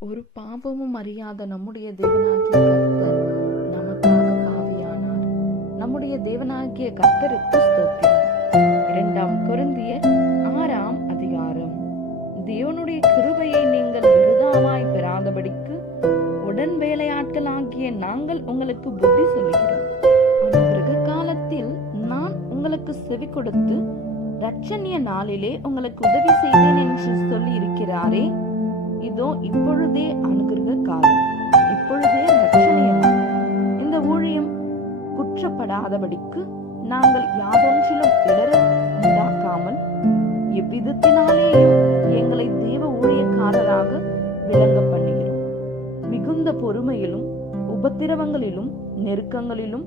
ஒரு பாவமும் அறியாத நம்முடைய தேவனாகிய கர்த்தர் நமக்காக பாவியானார். நம்முடைய தேவனாகிய கர்த்தருக்கு ஸ்தோத்திரம். இரண்டாம் கொரிந்தியர் ஆறாம் அதிகாரம். தேவனுடைய கிருபையை நீங்கள் விருதாவாய் பெறாதபடிக்கு உடன் வேலையாட்களாகிய நாங்கள் உங்களுக்கு புத்தி சொல்லுகிறோம். அனுகிரக காலத்தில் நான் உங்களுக்கு செவி கொடுத்து ரட்சணிய நாளிலே உங்களுக்கு உதவி செய்தேன் என்று சொல்லி இருக்கிறாரே இதோ இப்பொழுதே அனுகிரக காலம். இப்பொழுதே ரட்சணிய இந்த ஊழியம் குற்றப்படாதபடிக்கு நாங்கள் யாதொன்றிலும் இடர உண்டாக்காமல் எவ்விதத்தினாலேயும் எங்களை தேவ ஊழியக்காரராக விளங்க பண்ணுகிறோம். மிகுந்த பொறுமையிலும் உபத்திரவங்களிலும் நெருக்கங்களிலும்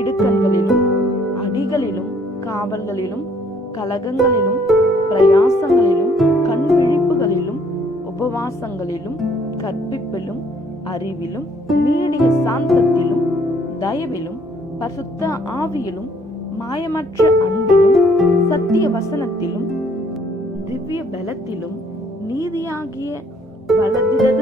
இடுக்கண்களிலும் அடிகளிலும் காவல்களிலும் கலகங்களிலும் பிரயாசங்களிலும் உபவாசங்களிலும் கற்பிப்பிலும் அறிவிலும் நீடிய சாந்தத்திலும் தயவிலும் பசுத்த ஆவியிலும் மாயமற்ற அன்பிலும் சத்திய வசனத்திலும் திவ்ய பலத்திலும் நீதியாகிய வலதிரது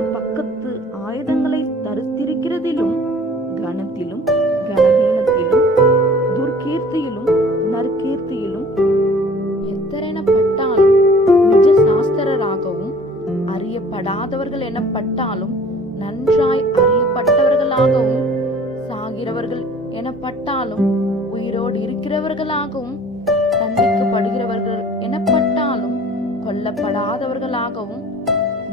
அறியப்படாதவர்கள் எனப்பட்டாலும் நன்றாய் அறியப்பட்டவர்களாகவும் சாகிறவர்கள் எனப்பட்டாலும் உயிரோடு இருக்கிறவர்களாகவும் தண்டிக்கப்படுகிறவர்கள் எனப்பட்டாலும் கொல்லப்படாதவர்களாகவும்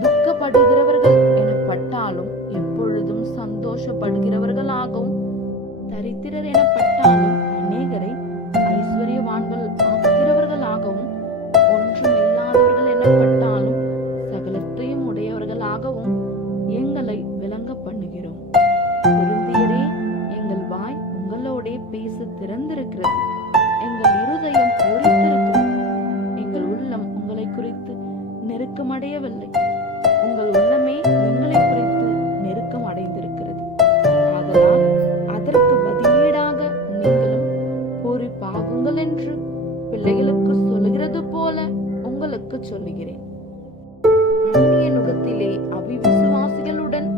துக்கப்படுகிறவர்கள் எனப்பட்டாலும் எப்பொழுதும் சந்தோஷப்படுகிறவர்களாகவும் என்று பிள்ளைகளுக்கு சொல்லுகிறது போல உங்களுக்கு சொல்லுகிறேன். அந்நிய நுகத்திலே அவிவிசுவாசிகளுடன்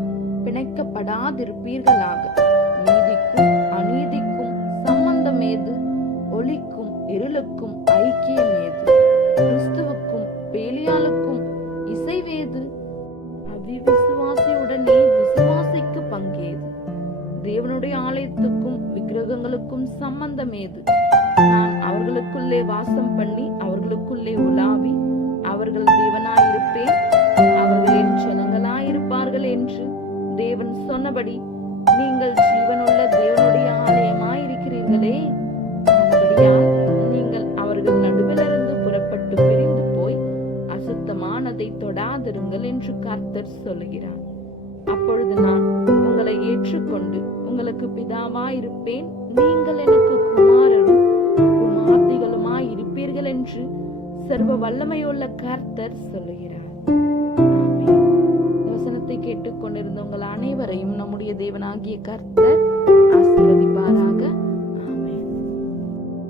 பிணைக்கப்படாதிருப்பீர்களாக. நீதிக்கும் அநீதிக்கும் சம்பந்தம் ஏது ஒளிக்கும் இருளுக்கும் ஐக்கியம் ஏது கிறிஸ்துவுக்கும் பேலியாளுக்கும் இசைவேது அவிவிசுவாசியுடனே விசுவாசிக்கு பங்கேது. தேவனுடைய ஆலயத்துக்கும் விக்கிரகங்களுக்கும் சம்பந்தம் ஏது அவர்களுக்குள்ளே வாசம் பண்ணி அவர்களுக்குள்ளே உலாவி அவர்கள் தேவனாயிருப்பேன் அவர்கள் என் ஜனங்களாயிருப்பார்கள் என்று தேவன் சொன்னபடி நீங்கள் ஜீவனுள்ள தேவனுடைய ஆலயமாயிருக்கிறீர்களே. ஆனபடியால் நீங்கள் அவர்கள் நடுவிலிருந்து புறப்பட்டு பிரிந்து போய் அசுத்தமானதை தொடாதிருங்கள் என்று கர்த்தர் சொல்லுகிறார் அப்பொழுது நான் உங்களை ஏற்றுக்கொண்டு உங்களுக்கு பிதாவாயிருப்பேன் நீங்கள் எனக்கு என்று சர்வ வல்லமையுள்ள கர்த்தர் சொல்லுகிறார். வசனத்தை கேட்டுக்கொண்டிருந்த அனைவரையும் நம்முடைய தேவனாகிய கர்த்தர் ஆசீர்வதிப்பாராக.